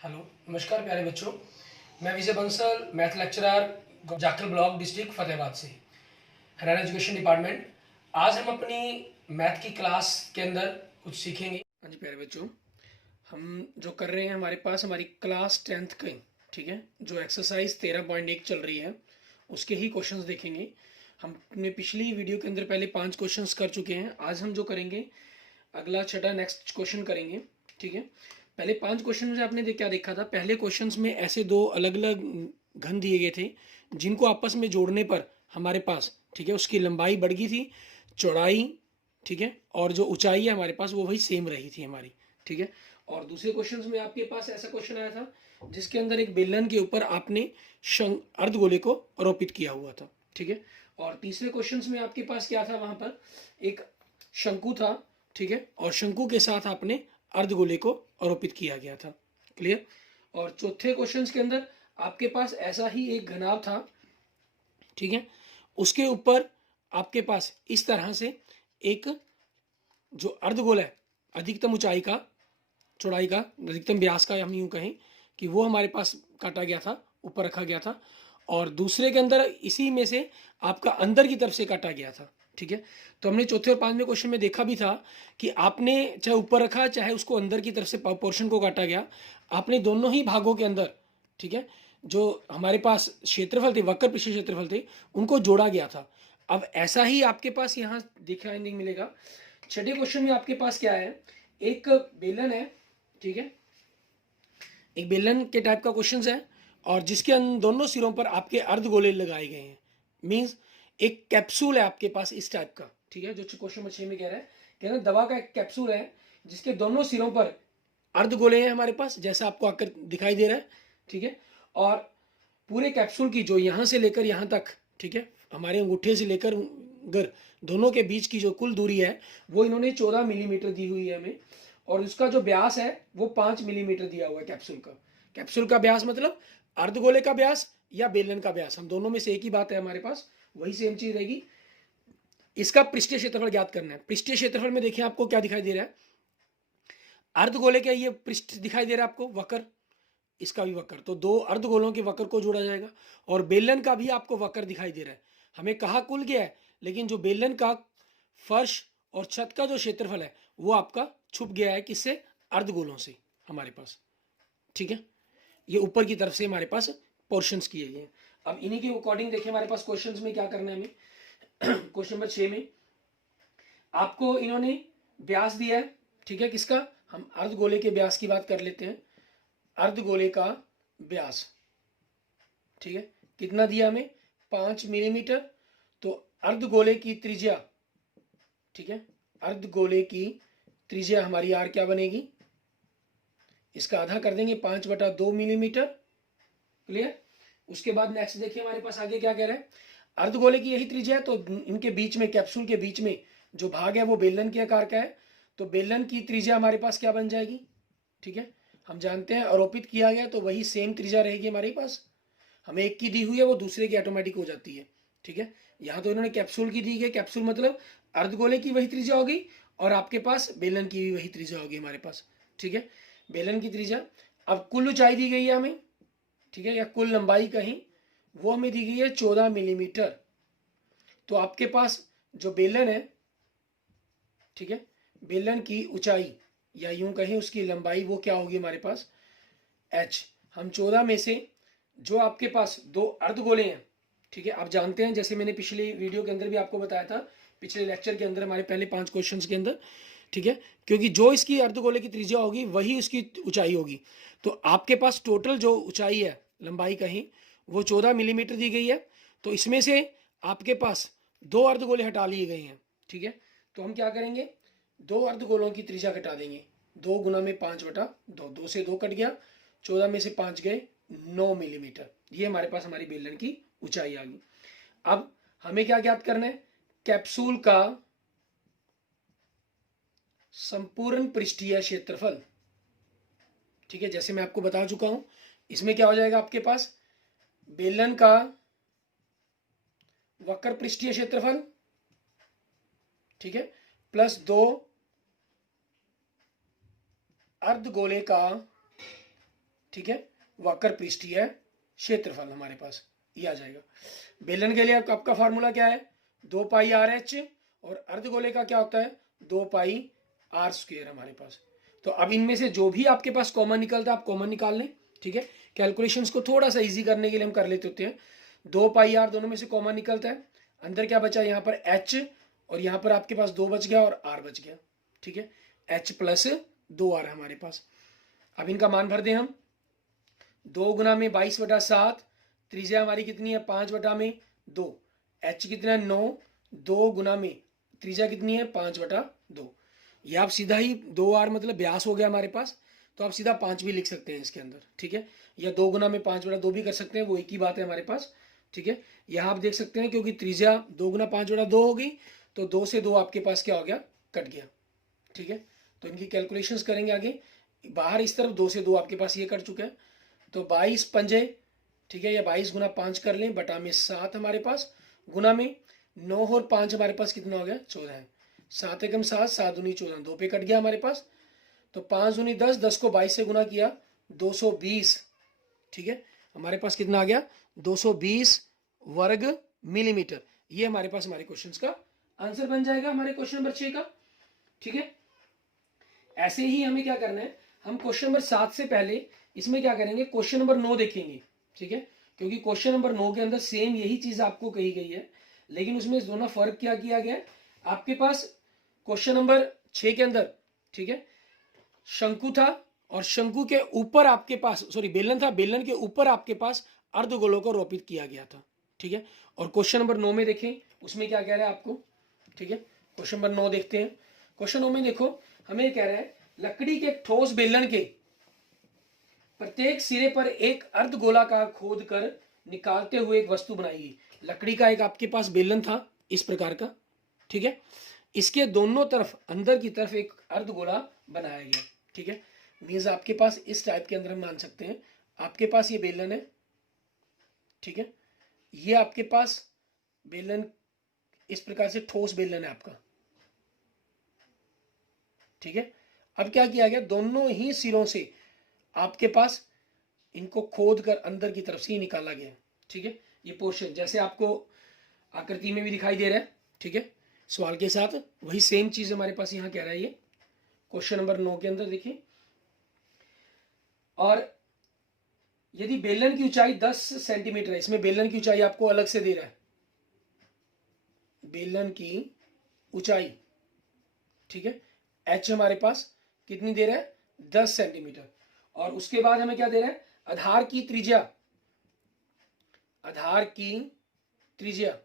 Hello, नमस्कार प्यारे बच्चों। मैं Vijay Bansal, math lecturer, Jakhal block, district Fatehabad से, हरियाणा एजुकेशन डिपार्टमेंट। आज हम अपनी मैथ की क्लास के अंदर कुछ सीखेंगे। हाँ जी प्यारे बच्चों, हम जो कर रहे हैं हमारे पास हमारी क्लास 10th की, ठीक है, जो एक्सरसाइज 13.1 चल रही है उसके ही क्वेश्चंस देखेंगे। हमने पिछली वीडियो के अंदर पहले 5 क्वेश्चंस कर चुके हैं। आज हम जो करेंगे अगला छठा नेक्स्ट क्वेश्चन करेंगे, ठीक है। पहले 5 क्वेश्चन में आपने क्या देखा था, पहले क्वेश्चंस में ऐसे दो अलग अलग घन दिए गए थे जिनको आपस में जोड़ने पर हमारे पास, ठीक है, उसकी लंबाई बढ़ गई थी, चौड़ाई, ठीक है, और जो ऊंचाई है हमारे पास वो वही सेम रही थी हमारी, ठीक है। और दूसरे क्वेश्चंस में आपके पास ऐसा क्वेश्चन आया था जिसके अंदर एक बेलन के ऊपर आपने अर्धगोले को आरोपित किया हुआ था, ठीक है। और तीसरे क्वेश्चंस में आपके पास क्या था, वहां पर एक शंकु था, ठीक है, और शंकु के साथ आपने अर्धगोले को आरोपित किया गया था। क्लियर। और चौथे क्वेश्चंस के अंदर आपके पास ऐसा ही एक घनाभ था, ठीक है, उसके ऊपर आपके पास इस तरह से एक जो अर्धगोल है, अधिकतम ऊंचाई का, चौड़ाई का, अधिकतम व्यास का, हम यूं कहें कि वो हमारे पास काटा गया था, ऊपर रखा गया था। और दूसरे के अंदर इसी में से आपका अंदर की तरफ से काटा गया था, ठीक है। तो हमने चौथे और पांचवें क्वेश्चन में देखा भी था कि आपने चाहे ऊपर रखा चाहे उसको अंदर की तरफ से पोर्शन को काटा गया, आपने दोनों ही भागों के अंदर, ठीक है, जो हमारे पास क्षेत्रफल थे, वक्र पृष्ठीय क्षेत्रफल थे, उनको जोड़ा गया था। अब ऐसा ही आपके पास यहाँ दिखाई नहीं मिलेगा। छठे क्वेश्चन में आपके पास क्या है, एक बेलन है, ठीक है, एक बेलन के टाइप का क्वेश्चन है, और जिसके दोनों सिरों पर आपके अर्धगोले लगाए गए हैं। मींस एक कैप्सूल है आपके पास इस टाइप का, ठीक है, जो क्वेश्चन नंबर 6 में कह रहा है, कह रहा है दवा का एक कैप्सूल है जिसके दोनों सिरों पर अर्धगोले हैं हमारे पास, जैसा आपको आकर दिखाई दे रहा है, ठीक है। और पूरे कैप्सूल की जो यहाँ से लेकर यहाँ तक, ठीक है, हमारे अंगूठे से लेकर गर दोनों के बीच की जो कुल दूरी है वो इन्होंने 14 मिलीमीटर दी हुई है हमें। और उसका जो व्यास है वो 5 मिलीमीटर दिया हुआ है कैप्सूल का। कैप्सूल का व्यास मतलब अर्धगोले का व्यास या बेलन का व्यास, हम दोनों में से एक ही बात है हमारे पास, वही सेम चीज रहेगी। इसका पृष्ठीय क्षेत्रफल ज्ञात करना है। पृष्ठीय क्षेत्रफल में देखिए आपको क्या दिखाई दे रहा है, अर्धगोले का ये पृष्ठ दिखाई दे रहा है आपको, वक्र, इसका भी वक्र, तो दो अर्धगोलों के वक्र को जोड़ा जाएगा। और बेलन का भी आपको वक्र दिखाई दे रहा है। हमें कहा कुल गया है, लेकिन जो बेलन का फर्श और छत का जो क्षेत्रफल है वो आपका छुप गया है, किससे, अर्धगोलों से हमारे पास, ठीक है। ये ऊपर की तरफ से हमारे पास पोर्शंस किए गए हैं। अब इन्हीं के अकॉर्डिंग देखिए हमारे पास क्वेश्चंस में क्या करना है हमें। क्वेश्चन नंबर 6 में आपको इन्होंने व्यास दिया है, ठीक है, किसका, हम अर्धगोले के व्यास की बात कर लेते हैं। अर्धगोले का व्यास, ठीक है, कितना दिया हमें, 5 मिलीमीटर। तो अर्धगोले की त्रिज्या, ठीक है, अर्धगोले की त्रिज्या हमारी आर क्या बनेगी, इसका आधा कर देंगे, 5/2 मिलीमीटर। क्लियर। उसके बाद नेक्स्ट देखिए हमारे पास आगे क्या कह रहा है, अर्धगोले की यही त्रिज्या है, तो इनके बीच में, कैप्सूल के बीच में जो भाग है वो बेलन के आकार का है, तो बेलन की त्रिज्या हमारे पास क्या बन जाएगी, ठीक है, हम जानते हैं आरोपित किया गया तो वही सेम त्रिज्या रहेगी हमारे पास। हमें एक की दी हुई है वो दूसरे की ऑटोमेटिक हो जाती है, ठीक है। यहाँ तो इन्होंने कैप्सूल की दी है, कैप्सूल मतलब अर्धगोले की वही त्रिज्या होगी और आपके पास बेलन की भी वही त्रिज्या होगी हमारे पास, ठीक है, बेलन की त्रिज्या। अब कुल ऊंचाई दी गई है हमें, ठीक है, या कुल लंबाई कहीं, वो हमें दी गई है 14 मिलीमीटर। तो आपके पास जो बेलन है, ठीक है, बेलन की ऊंचाई या यूं कहें उसकी लंबाई वो क्या होगी हमारे पास, h। हम 14 में से जो आपके पास दो अर्धगोले हैं, ठीक है, आप जानते हैं, जैसे मैंने पिछली वीडियो के अंदर भी आपको बताया था, पिछले लेक्चर के अंदर हमारे पहले 5 क्वेश्चंस के अंदर, ठीक है, क्योंकि जो इसकी अर्धगोले की त्रिज्या होगी वही उसकी ऊंचाई होगी। तो आपके पास टोटल जो ऊंचाई है, लंबाई कहीं, वो 14 मिलीमीटर दी गई है। तो इसमें से आपके पास दो अर्धगोले हटा लिए गए हैं, ठीक है। तो हम क्या करेंगे, दो अर्धगोलों की त्रिज्या घटा देंगे, 2 गुना में 5/2, 2 से 2 कट गया, 14 में से 5 गए, 9 मिलीमीटर। ये हमारे पास हमारी बेलन की ऊंचाई आ गई। अब हमें क्या ज्ञात करना है, कैप्सूल का संपूर्ण पृष्ठीय क्षेत्रफल, ठीक है, जैसे मैं आपको बता चुका हूं। इसमें क्या हो जाएगा आपके पास, बेलन का वक्र पृष्ठीय क्षेत्रफल, ठीक है, प्लस 2 अर्धगोले का ठीक है, वक्र पृष्ठीय क्षेत्रफल हमारे पास ये आ जाएगा। बेलन के लिए आपका फार्मूला क्या है, 2 पाई आर एच, और अर्धगोले का क्या होता है, 2 पाई आर स्क्वायर हमारे पास। तो अब इनमें से जो भी आपके पास कॉमन निकलता है आप कॉमन निकाल लें, ठीक है। कैलकुलेशंस को थोड़ा सा इजी करने के लिए हम कर लेते होते हैं, 2 पाई आर दोनों में से कॉमन निकलता है, अंदर क्या बचा, यहाँ पर एच, और यहाँ पर आपके पास 2 बच गया और आर बच गया, ठीक है, एच प्लस 2 आर हमारे पास। अब इनका मान भर दें हम, 2 गुना में 22/7, त्रिज्या हमारी कितनी है 5/2, एच कितना है 9, 2 गुना में त्रिज्या कितनी है 5/2, ये आप सीधा ही 2r मतलब व्यास हो गया हमारे पास, तो आप सीधा 5 भी लिख सकते हैं इसके अंदर, ठीक है, या 2 गुना में 5/2 भी कर सकते हैं, वो एक ही बात है हमारे पास, ठीक है। यहाँ आप देख सकते हैं क्योंकि त्रिज्या 2 गुना 5/2 हो गई, तो 2 से 2 आपके पास क्या हो गया, कट गया, ठीक है। तो इनकी कैलकुलेशंस करेंगे आगे, बाहर इस तरफ 2 से 2 आपके पास ये कट चुका है, तो 22 पंजे, ठीक है, या 22 गुना 5 कर लें, बटा में 7 हमारे पास, गुना में 9 और 5 हमारे पास कितना हो गया 14 है, 7 एकम 7, 7 दूनी 14, 2 पे कट गया हमारे पास, तो 5 दूनी 10, 10 को 22 से गुना किया 220, ठीक है, हमारे पास कितना आ गया 220 वर्ग मिलीमीटर। ये हमारे पास हमारे क्वेश्चन का आंसर बन जाएगा हमारे क्वेश्चन नंबर 6 का, ठीक है। ऐसे ही हमें क्या करना है, हम क्वेश्चन नंबर 7 से पहले इसमें क्या करेंगे, क्वेश्चन नंबर 9 देखेंगे, ठीक है, क्योंकि क्वेश्चन नंबर 9 के अंदर सेम यही चीज आपको कही गई है, लेकिन उसमें दोनों फर्क क्या किया गया है, आपके पास क्वेश्चन नंबर 6 के अंदर, ठीक है, शंकु था, और शंकु के ऊपर आपके पास बेलन था, बेलन के ऊपर आपके पास अर्धगोलों को रोपित किया गया था, ठीक है। और क्वेश्चन नंबर 9 में देखें उसमें क्या कह रहा है आपको, ठीक है, क्वेश्चन नंबर 9 देखते हैं। क्वेश्चन 9 में देखो हमें कह रहा है, लकड़ी के ठोस बेलन के प्रत्येक सिरे पर एक अर्धगोलाकार खोद कर निकालते हुए एक वस्तु बनाई। लकड़ी का एक आपके पास बेलन था इस प्रकार का, ठीक है, इसके दोनों तरफ अंदर की तरफ एक अर्धगोला बनाया गया, ठीक है, मीन्स आपके पास इस टाइप के अंदर हम मान सकते हैं, आपके पास ये बेलन है, ठीक है, ये आपके पास बेलन इस प्रकार से ठोस बेलन है आपका, ठीक है। अब क्या किया गया, दोनों ही सिरों से आपके पास इनको खोद कर अंदर की तरफ से ही निकाला गया, ठीक है। ये पोर्शन जैसे आपको आकृति में भी दिखाई दे रहा है, ठीक है, सवाल के साथ वही सेम चीज हमारे पास यहां कह रहा है, ये क्वेश्चन नंबर 9 के अंदर देखिए, और यदि बेलन की ऊंचाई 10 सेंटीमीटर है, इसमें बेलन की ऊंचाई आपको अलग से दे रहा है, बेलन की ऊंचाई, ठीक है, एच हमारे पास कितनी दे रहा है 10 सेंटीमीटर, और उसके बाद हमें क्या दे रहा है, आधार की त्रिज्या, आधार की त्रिज्या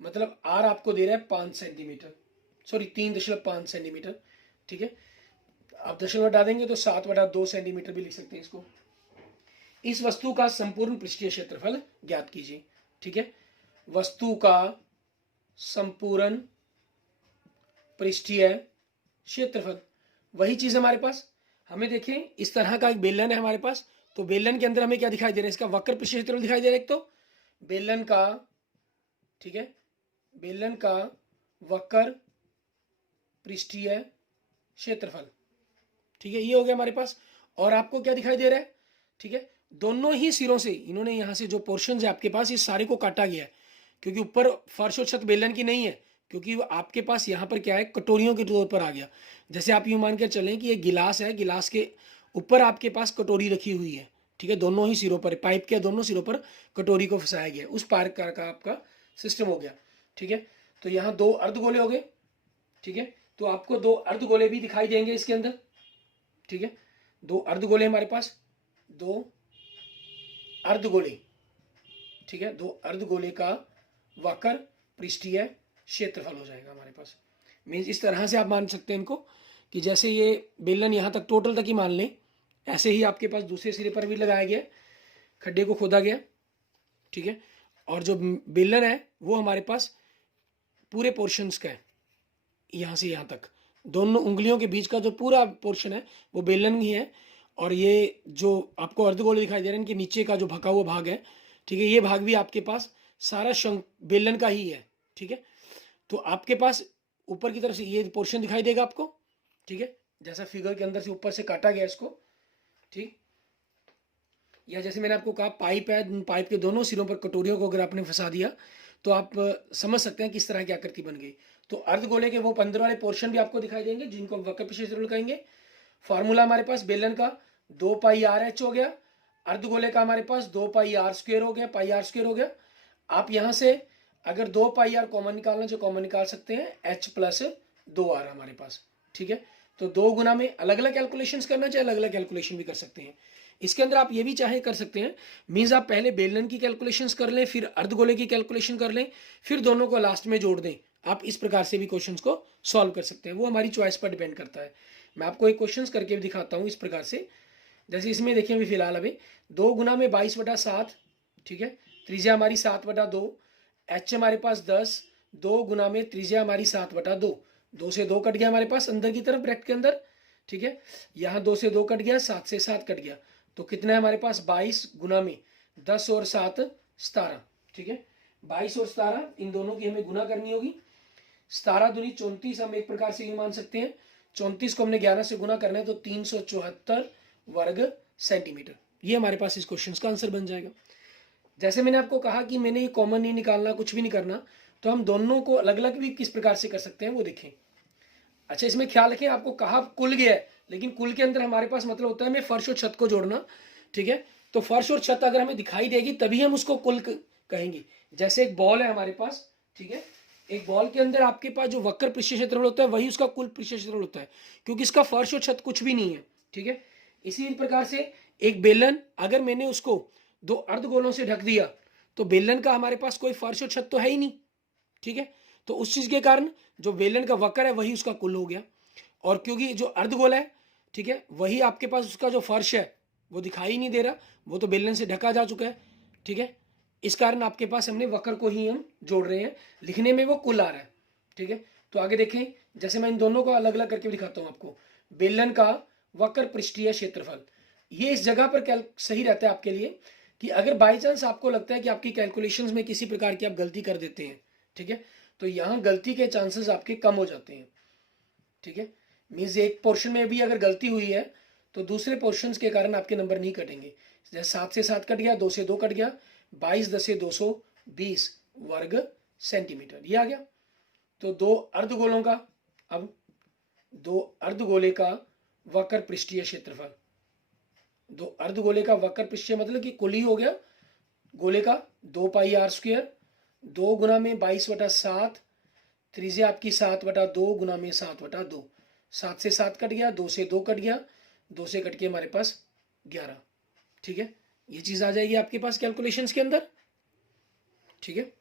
मतलब आर आपको दे रहा है 5 सेंटीमीटर, 3.5 सेंटीमीटर, ठीक है, आप दशमलव हटा देंगे तो 7/2 सेंटीमीटर भी लिख सकते हैं इसको। इस वस्तु का संपूर्ण पृष्ठीय क्षेत्रफल ज्ञात कीजिए, ठीक है, वस्तु का संपूर्ण पृष्ठीय क्षेत्रफल, वही चीज हमारे पास, हमें देखें इस तरह का एक बेलन है हमारे पास, तो बेलन के अंदर हमें क्या दिखाई दे रहा है, इसका वक्र पृष्ठीय क्षेत्रफल दिखाई दे रहा है, एक तो बेलन का, ठीक है, बेलन का वक्र पृष्ठीय क्षेत्रफल, ठीक है, ये हो गया हमारे पास। और आपको क्या दिखाई दे रहा है, ठीक है, दोनों ही सिरों से इन्होंने यहां से जो पोर्शन है आपके पास, ये सारे को काटा गया है, क्योंकि ऊपर फर्श और छत बेलन की नहीं है, क्योंकि आपके पास यहाँ पर क्या है, कटोरियों के तौर पर आ गया। जैसे आप यूं मान कर चलें कि ये गिलास है, गिलास के ऊपर आपके पास कटोरी रखी हुई है, ठीक है, दोनों ही सिरों पर, पाइप के दोनों सिरों पर कटोरी को फंसाया गया, उस प्रकार का आपका सिस्टम हो गया, ठीक है। तो यहाँ 2 अर्धगोले हो गए, ठीक है, तो आपको 2 अर्धगोले भी दिखाई देंगे इसके अंदर, ठीक है, 2 अर्धगोले हमारे पास, 2 अर्धगोले, ठीक है, 2 अर्धगोले का वक्र पृष्ठीय क्षेत्रफल हो जाएगा हमारे पास। मीन्स इस तरह से आप मान सकते हैं इनको, कि जैसे ये बेलन यहाँ तक टोटल तक ही मान लें, ऐसे ही आपके पास दूसरे सिरे पर भी लगाया गया, खड्डे को खोदा गया, ठीक है, और जो बेलन है वो हमारे पास पूरे पोर्शंस का है, यहाँ से यहाँ तक दोनों उंगलियों के बीच का जो पूरा पोर्शन है वो बेलन ही है, और ये जो आपको अर्धगोले दिखाई दे रहे हैं इनके नीचे का जो भका हुआ भाग है, ठीक है, ये भाग भी आपके पास सारा शंक बेलन का ही है, ठीक है। तो आपके पास ऊपर की तरफ से ये पोर्शन दिखाई देगा आपको, ठीक है, जैसा फिगर के अंदर से ऊपर से काटा गया इसको, ठीक, या जैसे मैंने आपको कहा पाइप है, पाइप के दोनों सिरों पर कटोरियों को अगर आपने फंसा दिया तो आप समझ सकते हैं किस तरह की आकृति बन गई। तो अर्धगोले के वो अंदर वाले पोर्शन भी आपको दिखाई देंगे जिनको वक्र पृष्ठीय क्षेत्रफल कहेंगे। फार्मूला हमारे पास बेलन का 2 पाई आर एच हो गया, अर्धगोले का हमारे पास 2 पाई आर स्क्वेयर हो गया, पाई आर स्क्वेयर हो गया। आप यहां से अगर 2 पाई आर कॉमन निकालना जो कॉमन निकाल सकते हैं, एच प्लस 2 आर हमारे पास, ठीक है। तो 2 गुना में अलग अलग कैलकुलेशंस करना चाहे अलग अलग कैलकुलेशन भी कर सकते हैं। इसके अंदर आप ये भी चाहे कर सकते हैं, मीन्स आप पहले बेलन की कैलकुलेशंस कर लें, फिर अर्धगोले की कैलकुलेशन कर लें, फिर दोनों को लास्ट में जोड़ दें। आप इस प्रकार से भी क्वेश्चंस को सॉल्व कर सकते हैं, वो हमारी चॉइस पर डिपेंड करता है। मैं आपको एक क्वेश्चंस करके भी दिखाता हूँ इस प्रकार से। जैसे इसमें देखिए अभी फिलहाल अभी 2 गुना में 22/7, ठीक है, त्रिज्या हमारी 7/2, एच हमारे पास 10, 2 गुना में त्रिज्या हमारी 7/2, 2 से 2 कट गया हमारे पास अंदर की तरफ ब्रैकेट के अंदर, ठीक है। यहाँ 2 से 2 कट गया, 7 से 7 कट गया, तो कितना है हमारे पास 22 गुना में 10 और 7 17, ठीक है। 22 और 17 इन दोनों की हमें गुना करनी होगी। 17 दूनी 34 हम एक प्रकार से ये मान सकते हैं। 34 को हमने 11 से गुना करना है तो 374 वर्ग सेंटीमीटर। ये हमारे पास इस क्वेश्चन का आंसर बन जाएगा। जैसे मैंने आपको कहा कि मैंने ये कॉमन नहीं निकालना, कुछ भी नहीं करना, तो हम दोनों को अलग अलग भी किस प्रकार से कर सकते हैं वो देखें। अच्छा, इसमें ख्याल रखें, आपको कहा कुल गया है, लेकिन कुल के अंदर हमारे पास मतलब होता है हमें फर्श और छत को जोड़ना, ठीक है। तो फर्श और छत अगर हमें दिखाई देगी तभी हम उसको कुल कहेंगे। जैसे एक बॉल है हमारे पास, ठीक है, एक बॉल के अंदर आपके पास जो वक्र पृष्ठीय क्षेत्रफल होता है वही उसका कुल पृष्ठीय क्षेत्रफल होता है, क्योंकि इसका फर्श और छत कुछ भी नहीं है, ठीक है। इसी प्रकार से एक बेलन अगर मैंने उसको 2 अर्धगोलों से ढक दिया तो बेलन का हमारे पास कोई फर्श और छत तो है ही नहीं, ठीक है। तो उस चीज के कारण जो बेलन का वक्र है वही उसका कुल हो गया, और क्योंकि जो अर्धगोल है, ठीक है, वही आपके पास उसका जो फर्श है वो दिखाई ही नहीं दे रहा, वो तो बेलन से ढका जा चुका है, ठीक है। इस कारण आपके पास हमने वक्र को ही हम जोड़ रहे हैं, लिखने में वो कुल आ रहा है, ठीक है। तो आगे देखें, जैसे मैं इन दोनों को अलग अलग करके दिखाता हूं आपको। बेलन का वक्र पृष्ठीय क्षेत्रफल, ये इस जगह पर सही रहता है आपके लिए कि अगर बाई चांस आपको लगता है कि आपकी कैलकुलेशंस में किसी प्रकार की आप गलती कर देते हैं, ठीक है, तो यहां गलती के चांसेस आपके कम हो जाते हैं, ठीक है। मीन्स एक पोर्शन में भी अगर गलती हुई है तो दूसरे पोर्शंस के कारण आपके नंबर नहीं कटेंगे। जैसे 7 से 7 कट गया, 2 से 2 कट गया, 22 10 से 220 वर्ग सेंटीमीटर, ये आ गया। तो 2 अर्धगोलों का, अब 2 अर्धगोले का वक्र पृष्ठीय क्षेत्रफल, 2 अर्धगोले का वक्र पृष्ठीय मतलब कि कुल ही हो गया गोले का 2 पाई आर स्क्वेयर, 2 गुना में 22/7, त्रिज्या आपकी 7/2 गुना में 7/2, 7 से 7 कट गया, 2 से 2 कट गया, 2 से कट के हमारे पास 11, ठीक है। ये चीज आ जाएगी आपके पास कैलकुलेशंस के अंदर, ठीक है।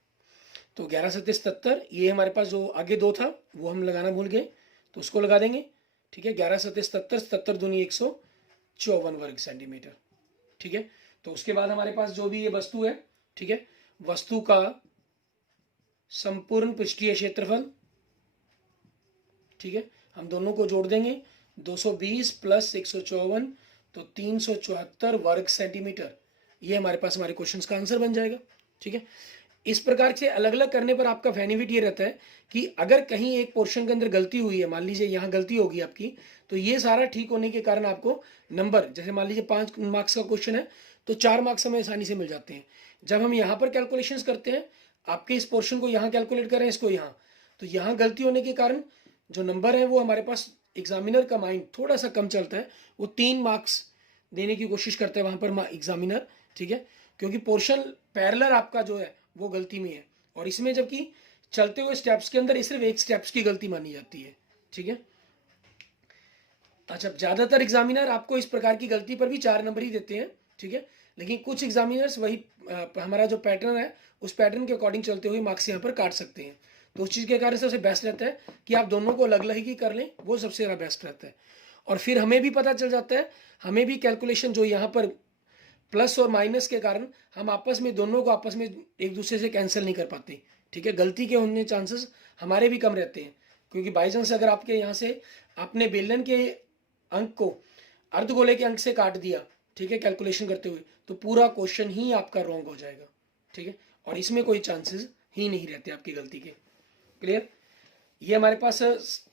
तो 11 7 77, ये हमारे पास जो आगे 2 था वो हम लगाना भूल गए तो उसको लगा देंगे, ठीक है। 11 7 77, 77 दूनी 154 वर्ग सेंटीमीटर, ठीक है। तो उसके बाद हमारे पास जो भी ये वस्तु है, ठीक है, वस्तु का संपूर्ण पृष्ठीय क्षेत्रफल, ठीक है, हम दोनों को जोड़ देंगे, 220 प्लस 154 तो 374 वर्ग सेंटीमीटर। ये हमारे पास हमारे क्वेश्चंस का आंसर बन जाएगा, ठीक है। इस प्रकार से अलग अलग करने पर आपका बेनिफिट ये रहता है कि अगर कहीं एक पोर्शन के अंदर गलती हुई है, मान लीजिए यहाँ गलती होगी आपकी, तो ये सारा ठीक होने के कारण आपको नंबर, जैसे मान लीजिए 5 मार्क्स का क्वेश्चन है तो 4 मार्क्स हमें आसानी से मिल जाते हैं। जब हम यहाँ पर कैलकुलेशंस करते हैं, आपके इस पोर्शन को यहाँ कैलकुलेट करें, इसको यहाँ, तो यहाँ गलती होने के कारण जो नंबर है वो हमारे पास एग्जामिनर का माइंड थोड़ा सा कम चलता है, वो 3 मार्क्स देने की कोशिश करता है वहाँ पर एग्जामिनर, ठीक है, क्योंकि पोर्शन पैरेलल आपका जो है वो गलती में है, और इसमें जबकि चलते हुए स्टेप्स के अंदर सिर्फ एक स्टेप्स की गलती मानी जाती है, ठीक है। अच्छा, ज्यादातर एग्जामिनर आपको इस प्रकार की गलती पर भी 4 नंबर ही देते हैं, ठीक है, लेकिन कुछ एग्जामिनर्स वही हमारा जो पैटर्न है उस पैटर्न के अकॉर्डिंग चलते हुए मार्क्स यहाँ पर काट सकते हैं। तो उस चीज़ के कारण सबसे बेस्ट रहता है कि आप दोनों को अलग अलग ही कर लें, वो सबसे ज़्यादा बेस्ट रहता है। और फिर हमें भी पता चल जाता है, हमें भी कैलकुलेशन जो यहाँ पर प्लस और माइनस के कारण हम आपस में दोनों को आपस में एक दूसरे से कैंसिल नहीं कर पाते, ठीक है। गलती के होने चांसेस हमारे भी कम रहते हैं, क्योंकि बाई चांस अगर आपके यहाँ से आपने बेलन के अंक को अर्धगोले के अंक से काट दिया, ठीक है, कैलकुलेशन करते हुए, तो पूरा क्वेश्चन ही आपका रॉन्ग हो जाएगा, ठीक है, और इसमें कोई चांसेस ही नहीं रहते आपकी गलती के। क्लियर। ये हमारे पास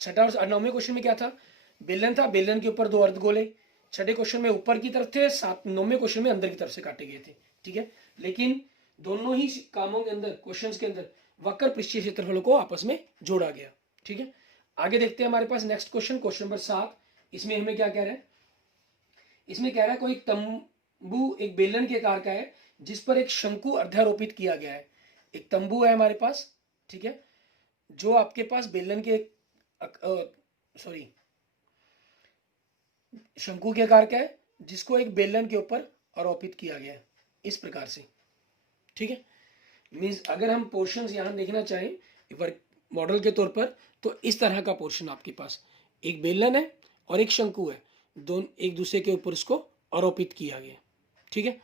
छठा और 9वें क्वेश्चन में क्या था, बेलन था, बेलन के ऊपर 2 अर्धगोले, 6ठे क्वेश्चन में ऊपर की तरफ थे, 9वें क्वेश्चन में अंदर की तरफ से काटे गए थे। ठीक है, लेकिन दोनों ही कामों के अंदर, क्वेश्चंस के अंदर वक्र पृष्ठीय क्षेत्रफलों को आपस में जोड़ा गया। ठीक है, आगे देखते हैं हमारे पास नेक्स्ट क्वेश्चन, क्वेश्चन नंबर 7। इसमें हमें क्या कह रहा है, इसमें कह रहा है कोई तंबू एक बेलन के आकार का है जिस पर एक शंकु अध्यारोपित किया गया है। एक तंबू है हमारे पास, ठीक है, जो आपके पास बेलन के शंकु के आकार का है जिसको एक बेलन के ऊपर आरोपित किया गया है इस प्रकार से। ठीक है, मीन्स अगर हम पोर्शंस यहां देखना चाहें वर्क मॉडल के तौर पर, तो इस तरह का पोर्शन आपके पास एक बेलन है और एक शंकु है, दोनों एक दूसरे के ऊपर इसको आरोपित किया गया। ठीक है,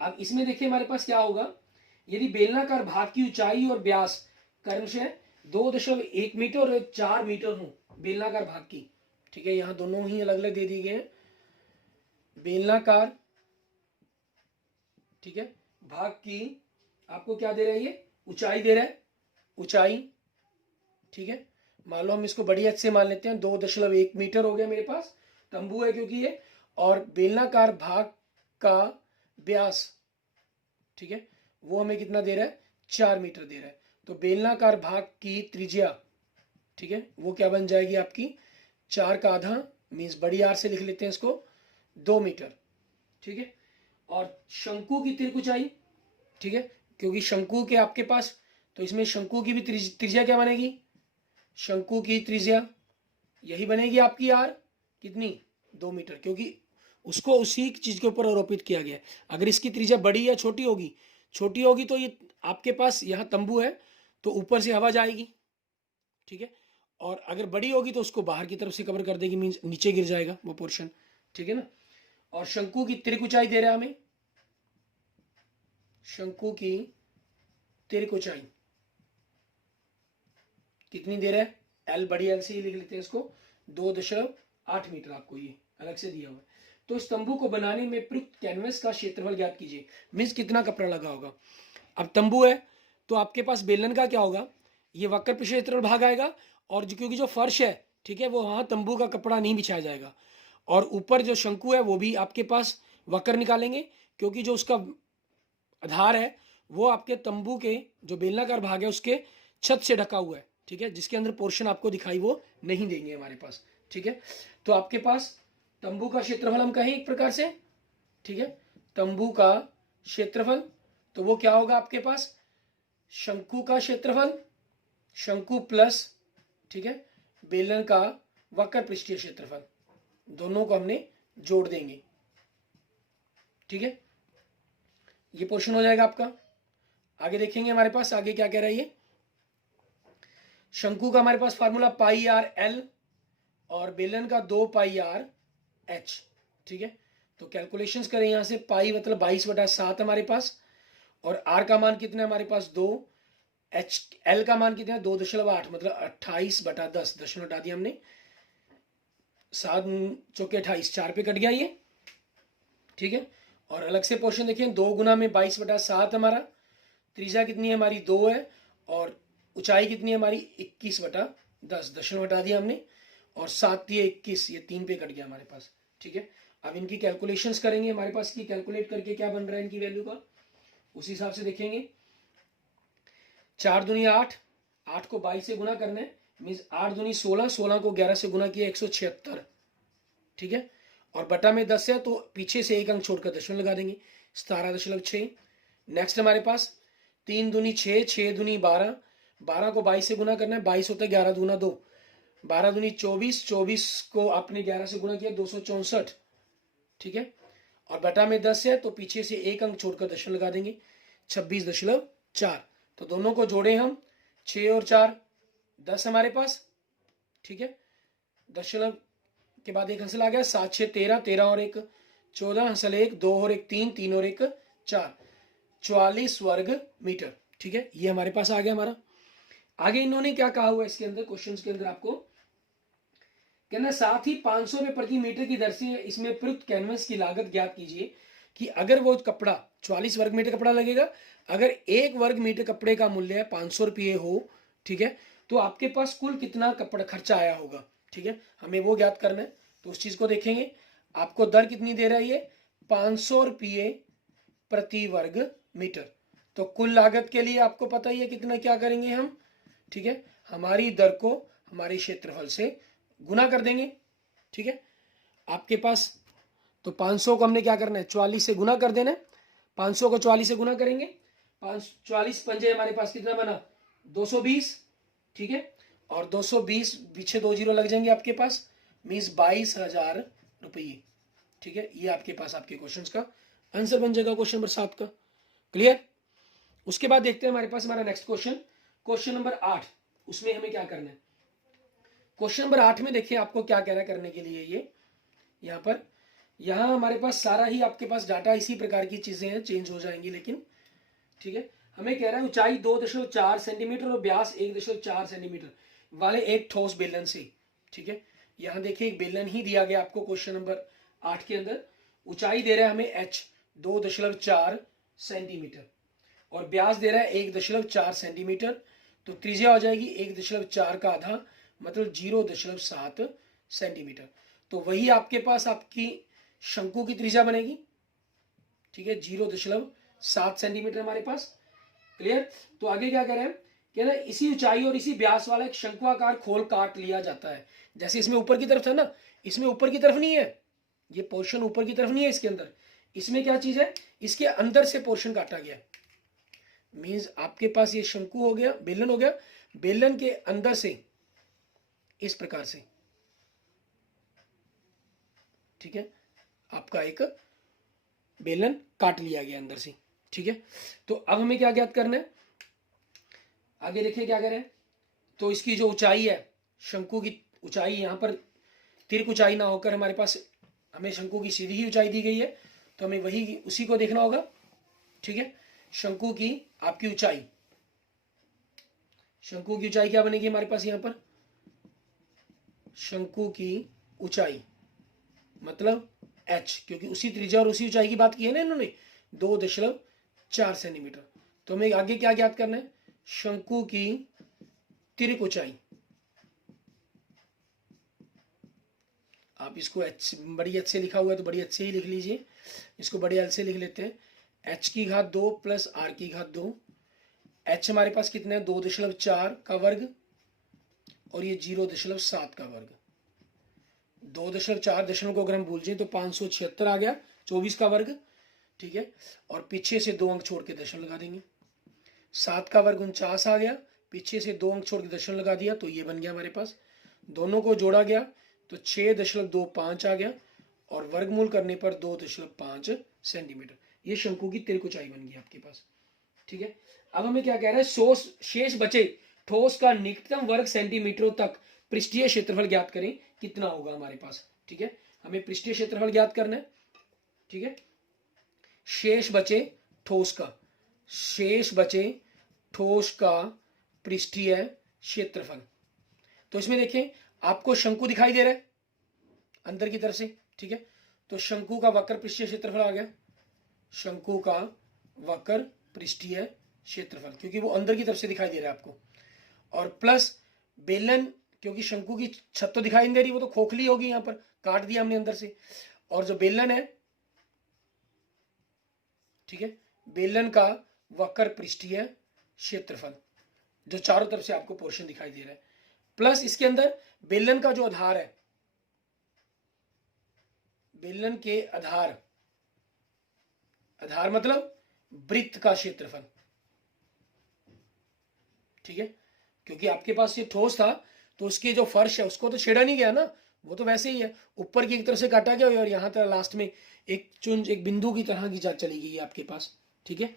अब इसमें देखिए हमारे पास क्या होगा, यदि बेलनाकार भाग की ऊंचाई और व्यास क्रमशः 2.1 मीटर और 4 मीटर हो बेलनाकार भाग की। ठीक है, यहां दोनों ही अलग अलग दे दिए गए हैं। बेलनाकार, ठीक है, भाग की आपको क्या दे रहा है, ये ऊंचाई दे रहा है, ऊंचाई। ठीक है, मान लो हम इसको बड़ी एच से मान लेते हैं, 2.1 मीटर हो गया मेरे पास, तंबू है क्योंकि ये, और बेलनाकार भाग का व्यास, ठीक है, वो हमें कितना दे रहा है, 4 मीटर दे रहा है। तो बेलनाकार भाग की त्रिज्या, ठीक है, वो क्या बन जाएगी आपकी 4 का आधा, मीन्स बड़ी आर से लिख लेते हैं इसको, 2 मीटर। ठीक है, और शंकु की तिर्क ऊंचाई, ठीक है, क्योंकि शंकु के आपके पास, तो इसमें शंकु की भी त्रिज्या क्या बनेगी, शंकु की त्रिज्या यही बनेगी आपकी आर, कितनी, 2 मीटर, क्योंकि उसको उसी चीज के ऊपर आरोपित किया गया है। अगर इसकी त्रिज्या बड़ी या छोटी होगी, छोटी होगी तो ये आपके पास यहां तंबू है तो ऊपर से हवा जाएगी। ठीक है, और अगर बड़ी होगी तो उसको बाहर की तरफ से कवर कर देगी, मीन्स नीचे गिर जाएगा वो पोर्शन। ठीक है ना, और शंकु की तिर्क ऊंचाई दे रहा है हमें, शंकु की तिर्क ऊंचाई कितनी दे रहा है, एल, बड़ी एल से ही लिख लेते हैं इसको, 2.8 मीटर आपको ये अलग से दिया हुआ है। तो इस तंबू को बनाने में प्रयुक्त कैनवस का क्षेत्रफल ज्ञात कीजिए, मीन्स कितना कपड़ा लगा होगा। अब तंबू है तो आपके पास बेलन का क्या होगा, ये वक्र क्षेत्रफल भाग आएगा, और क्योंकि जो फर्श है, ठीक है, वो वहां तंबू का कपड़ा नहीं बिछाया जाएगा, और ऊपर जो शंकु है वो भी आपके पास वक्र निकालेंगे, क्योंकि जो उसका आधार है वो आपके तंबू के जो बेलनाकार भाग है उसके छत से ढका हुआ है। ठीक है, जिसके अंदर पोर्शन आपको दिखाई वो नहीं देंगे हमारे पास। ठीक है, तो आपके पास तंबू का क्षेत्रफल हम कहें एक प्रकार से, ठीक है, तंबू का क्षेत्रफल, तो वो क्या होगा आपके पास, शंकु का क्षेत्रफल, शंकु प्लस, ठीक है, बेलन का वक्र पृष्ठीय क्षेत्रफल, दोनों को हमने जोड़ देंगे। ठीक है, ये पोर्शन हो जाएगा आपका। आगे देखेंगे हमारे पास आगे क्या कह रहा है ये, शंकु का हमारे पास फार्मूला पाई आर एल और बेलन का 2 पाई आर एच। ठीक है, तो कैलकुलेशंस करें यहां से, पाई मतलब 22/7 हमारे पास, और आर का मान कितना है हमारे पास 2, एच एल का मान कितना है 2.8 मतलब 28/10, दशमलव हटा दिया हमने, 7 चौके 28, 4 पे कट गया ये। ठीक है, और अलग से पोर्शन देखिए, 2 गुना में 22/7 हमारा, त्रिज्या कितनी है हमारी 2 है, और ऊंचाई कितनी है हमारी 21/10, दशमलव हटा दिया हमने, और 7 ये 21, ये 3 पे कट गया हमारे पास। ठीक है, अब इनकी कैलकुलेशंस करेंगे हमारे पास की, कैलकुलेट करके क्या बन रहा है इनकी वैल्यू का, उसी हिसाब से देखेंगे। 4 दूनी 8, 8 को 22 से गुना करना है, मीन्स 8 दूनी 16, 16 को 11 से गुना किया 176। ठीक है, और बटा में 10 है तो पीछे से एक अंक छोड़कर दशमलव लगा देंगे, 17.6। नेक्स्ट हमारे पास 3 दूनी 6, 6 दूनी 12, 12 को 22 से गुना करना है, 22 होता है 11 दूना 2, 12 दूनी 24, 24 को आपने 11 से गुना किया 264। ठीक है, और बटा में 10 है तो पीछे से एक अंक छोड़कर दशमलव लगा देंगे, 26.4। तो दोनों को जोड़े हम, 6 और 4 10 हमारे पास। ठीक है, दशमलव के बाद एक हंसल आ गया, 7 6 13, 13 और 1 14, हंसल 1 2 और 1 3, 3 और 1 4, 44 वर्ग मीटर। ठीक है, ये हमारे पास आ गया हमारा। आगे इन्होंने क्या कहा हुआ है इसके अंदर, क्वेश्चन के अंदर आपको कहना, साथ ही 500 रुपए प्रति मीटर की दर से इसमें प्रयुक्त कैनवस की लागत ज्ञात कीजिए कि अगर वो कपड़ा 44 वर्ग मीटर कपड़ा लगेगा, अगर 1 वर्ग मीटर कपड़े का मूल्य 500 रुपये हो, ठीक है, तो आपके पास कुल कितना कपड़ा खर्चा आया होगा। ठीक है, हमें वो ज्ञात करना है, तो उस चीज को देखेंगे। आपको दर कितनी दे रहा है ये, 500 रुपये प्रति वर्ग मीटर। तो कुल लागत के लिए आपको पता ही है कितना क्या करेंगे हम, ठीक है, हमारी दर को हमारे क्षेत्रफल से गुना कर देंगे, ठीक है। आपके पास तो 500 को हमने क्या करना है, 44 से गुना कर देना है। 500 को 44 से गुना करेंगे, 44 पंजे हमारे पास कितना बना, 220, ठीक है। और 220 पीछे 2 जीरो लग जाएंगे आपके पास, मीन्स 22,000 रुपये, ठीक है। ये आपके पास आपके क्वेश्चन का आंसर बन जाएगा, क्वेश्चन नंबर 7 का। क्लियर। उसके बाद देखते हैं हमारे पास हमारा नेक्स्ट क्वेश्चन, क्वेश्चन नंबर 8। उसमें हमें क्या करना है, क्वेश्चन नंबर 8 में देखिए आपको क्या कह रहा है करने के लिए। ये यहाँ हमारे पास सारा ही आपके पास डाटा इसी प्रकार की चीजें हैं, चेंज हो जाएंगी लेकिन, ठीक है। हमें कह रहा है ऊंचाई 2.4 सेंटीमीटर और व्यास 1.4 सेंटीमीटर वाले एक ठोस बेलन से, ठीक है। यहाँ देखिए एक बेलन ही दिया गया आपको क्वेश्चन नंबर 8 के अंदर। ऊंचाई दे रहा है हमें h 2.4 सेंटीमीटर और व्यास दे रहा है 1.4 सेंटीमीटर। तो त्रिज्या हो जाएगी 1.4 का आधा, मतलब 0.7 सेंटीमीटर। तो वही आपके पास आपकी शंकु की त्रिज्या बनेगी, ठीक है, 0.7 सेंटीमीटर हमारे पास। क्लियर। तो आगे क्या कह रहे हैं कि ना इसी ऊंचाई और इसी व्यास वाला एक शंकुआकार खोल काट लिया जाता है। जैसे इसमें ऊपर की तरफ था ना, इसमें ऊपर की तरफ नहीं है, ये पोर्शन ऊपर की तरफ नहीं है इसके अंदर। इसमें क्या चीज है, इसके अंदर से पोर्शन काटा गया, मीन्स आपके पास ये शंकु हो गया, बेलन हो गया, बेलन के अंदर से इस प्रकार से, ठीक है, आपका एक बेलन काट लिया गया अंदर से, ठीक है। तो अब हमें क्या ज्ञात करना है, आगे देखिए क्या करें। तो इसकी जो ऊंचाई है, शंकु की ऊंचाई, यहां पर तिरक ऊंचाई ना होकर हमारे पास हमें शंकु की सीधी ही ऊंचाई दी गई है, तो हमें वही उसी को देखना होगा, ठीक है। शंकु की आपकी ऊंचाई, शंकु की ऊंचाई क्या बनेगी हमारे पास यहां पर, शंकु की ऊंचाई मतलब h, क्योंकि उसी त्रिज्या और उसी ऊंचाई की बात की है ना इन्होंने, 2.4 सेंटीमीटर। तो हमें आगे क्या ज्ञात करना है, शंकु की तिरक ऊंचाई। आप इसको h बड़ी h से लिखा हुआ है तो बड़ी h से ही लिख लीजिए, इसको बड़े L से लिख लेते हैं। h की घात 2 प्लस r की घात 2। h हमारे पास कितना है, 2.4 का वर्ग और ये 0.7 का वर्ग। 2.4 दशमलव को अगर हम भूल जाए तो 576 आ गया, 24 का वर्ग, ठीक है। और पीछे से 2 अंक छोड़ के दशमलव लगा देंगे। 7 का वर्ग 49 आ गया, पीछे से 2 अंक छोड़ के दशमलव लगा दिया, तो ये बन गया हमारे पास। दोनों को जोड़ा गया तो 6.25 आ गया और वर्गमूल करने पर 2.5 सेंटीमीटर। ये शंकु की तिरक ऊंचाई बन गई आपके पास, ठीक है। अब हमें क्या कह रहा है, शेष बचे ठोस का निकटतम वर्ग सेंटीमीटरों तक पृष्ठीय क्षेत्रफल ज्ञात करें, कितना होगा हमारे पास, ठीक है। हमें पृष्ठीय क्षेत्रफल ज्ञात करना है, ठीक है। शेष बचे ठोस का, शेष बचे ठोस का पृष्ठीय क्षेत्रफल। तो इसमें देखें आपको शंकु दिखाई दे रहा है अंदर की तरफ से, ठीक है। तो शंकु का वक्र पृष्ठीय क्षेत्रफल आ गया, शंकु का वक्र पृष्ठीय क्षेत्रफल, क्योंकि वो अंदर की तरफ से दिखाई दे रहा है आपको। और प्लस बेलन, क्योंकि शंकु की छत तो दिखाई नहीं दे रही, वो तो खोखली होगी, यहां पर काट दिया हमने अंदर से। और जो बेलन है, ठीक है, बेलन का वक्र पृष्ठीय क्षेत्रफल जो चारों तरफ से आपको पोर्शन दिखाई दे रहा है, प्लस इसके अंदर बेलन का जो आधार है, बेलन के आधार, आधार मतलब वृत्त का क्षेत्रफल, ठीक है। क्योंकि आपके पास ये ठोस था तो उसके जो फर्श है उसको तो छेड़ा नहीं गया ना, वो तो वैसे ही है, ऊपर की एक तरफ से काटा गया और यहां तक लास्ट में एक बिंदु की तरह की चली गई है आपके पास, ठीक है।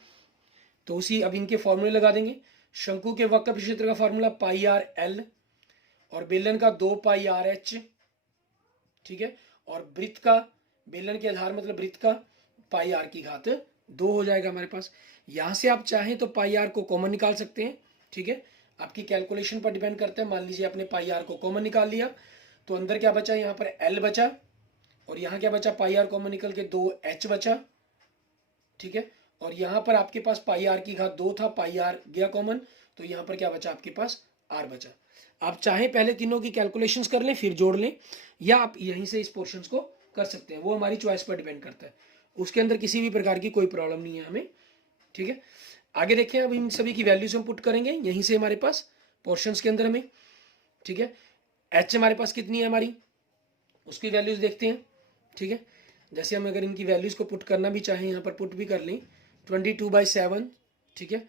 तो उसी अब इनके फॉर्मूले लगा देंगे। शंकु के वक्र क्षेत्र का फॉर्मूला पाई आर एल और बेलन का 2 पाई आर एच, ठीक है। और वृत्त का, बेलन के आधार मतलब वृत्त का पाई आर की घात 2 हो जाएगा हमारे पास। यहां से आप चाहें तो पाई आर को कॉमन निकाल सकते हैं, ठीक है। आपकी कैलकुलेशन पर डिपेंड करता है। मान लीजिए आपने पाई आर को कॉमन निकाल लिया तो अंदर क्या बचा, यहाँ पर एल बचा और यहाँ क्या बचा, पाई आर कॉमन निकल के 2h बचा, ठीक है। और यहाँ पर आपके पास पाई आर की घात 2 था, पाई आर गया कॉमन, तो यहाँ पर क्या बचा आपके पास, आर बचा। आप चाहें पहले तीनों की कैलकुलेशंस कर लें फिर जोड़ लें, या आप यहीं से इस पोर्शंस को कर सकते हैं, वो हमारी चॉइस पर डिपेंड करता है। उसके अंदर किसी भी प्रकार की कोई प्रॉब्लम नहीं है हमें, ठीक है। आगे देखें, अब इन सभी की वैल्यूज हम पुट करेंगे यहीं से हमारे पास पोर्शंस के अंदर हमें, ठीक है। एच हमारे पास कितनी है हमारी, उसकी वैल्यूज देखते हैं, ठीक है। जैसे हम अगर इनकी वैल्यूज को पुट करना भी चाहें, यहाँ पर पुट भी कर लें, 22/7, ठीक है।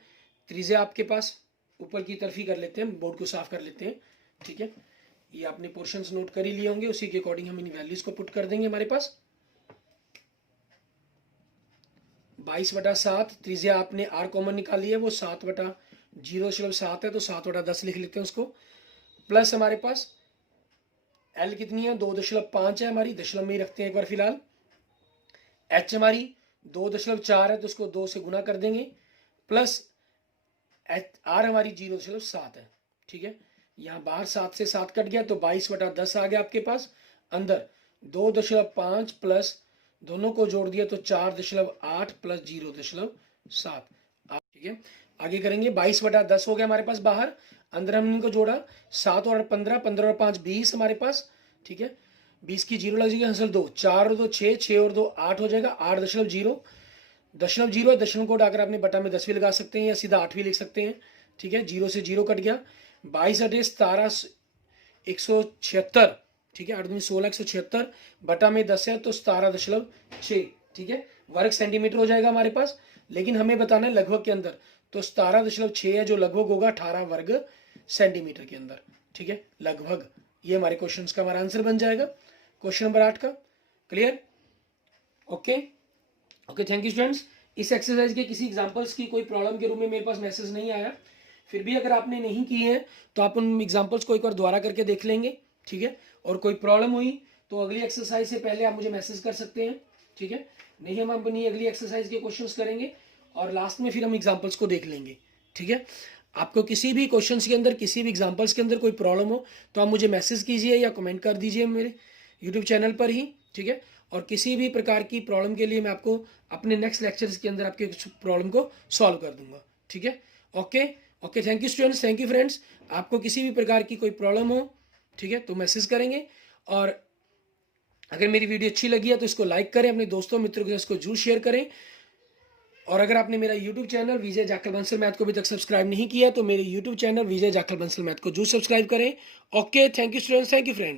त्रिज्या आपके पास ऊपर की तरफ ही कर लेते हैं, बोर्ड को साफ कर लेते हैं, ठीक है। ये आपने पोर्शंस नोट कर ही लिए होंगे, उसी के अकॉर्डिंग हम इन वैल्यूज को पुट कर देंगे। हमारे पास 22/7, त्रिज्या आपने आर कॉमन निकाली है, वो 7/0.7 है, तो 7/10 लिख लेते हैं उसको। प्लस हमारे पास एल कितनी है, 2.5 है हमारी, दशमलव में ही रखते हैं एक बार फिलहाल। एच हमारी 2.4 है, तो उसको 2 से गुना कर देंगे, प्लस आर हमारी 0.7 है, ठीक है। यहाँ बाहर 7 से 7 कट गया, तो 22/10 आ गया आपके पास। अंदर 2.5 प्लस दोनों को जोड़ दिया तो 4.8 प्लस 0.7, ठीक है। आगे करेंगे, 22/10 हो गया हमारे पास बाहर, अंदर हमने इनको जोड़ा, 7 और 15, 15 और 5 20 हमारे पास, ठीक है। 20 की 0 लग जाएगी, हासिल 2, 4 और 2 6, 6 और 2 8 हो जाएगा, 8.0, दशमलव 0 दशमलव को उठाकर आपने बटा में 10 भी लगा सकते हैं या सीधा 8 भी लिख सकते हैं, ठीक है। 0 से 0 कट गया, 22/17 176, ठीक है। 8 दूनी 16, 176 बटा में 10 है, तो 17.6, ठीक है, वर्ग सेंटीमीटर हो जाएगा हमारे पास। लेकिन हमें बताना है लगभग के अंदर, तो 17.6 है जो लगभग होगा 18 वर्ग सेंटीमीटर के अंदर, ठीक है, लगभग। ये हमारे क्वेश्चन का हमारा आंसर बन जाएगा, क्वेश्चन नंबर 8 का। Clear? Okay okay, thank you students. इस एक्सरसाइज के किसी एग्जांपल्स की कोई प्रॉब्लम के रूप में मेरे पास मैसेज नहीं आया, फिर भी अगर आपने नहीं किए हैं तो आप उन एग्जांपल्स को एक बार दोबारा करके देख लेंगे, ठीक है। और कोई प्रॉब्लम हुई तो अगली एक्सरसाइज से पहले आप मुझे मैसेज कर सकते हैं, ठीक है। नहीं, हम अपनी अगली एक्सरसाइज के क्वेश्चंस करेंगे और लास्ट में फिर हम एग्जांपल्स को देख लेंगे, ठीक है। आपको किसी भी क्वेश्चंस के अंदर, किसी भी एग्जांपल्स के अंदर कोई प्रॉब्लम हो तो आप मुझे मैसेज कीजिए या कमेंट कर दीजिए मेरे यूट्यूब चैनल पर ही, ठीक है। और किसी भी प्रकार की प्रॉब्लम के लिए मैं आपको अपने नेक्स्ट लेक्चर्स के अंदर आपके प्रॉब्लम को सॉल्व कर दूंगा, ठीक है। Okay okay, thank you students, thank you friends. आपको किसी भी प्रकार की कोई प्रॉब्लम हो, ठीक है, तो मैसेज करेंगे। और अगर मेरी वीडियो अच्छी लगी है तो इसको लाइक करें, अपने दोस्तों मित्रों के साथ इसको जरूर शेयर करें। और अगर आपने मेरा यूट्यूब चैनल विजय जाखल बंसल मैथ को अभी तक सब्सक्राइब नहीं किया तो मेरे यूट्यूब चैनल विजय जाखल बंसल मैथ को जरूर सब्सक्राइब करें। Okay, thank you students, thank you friends.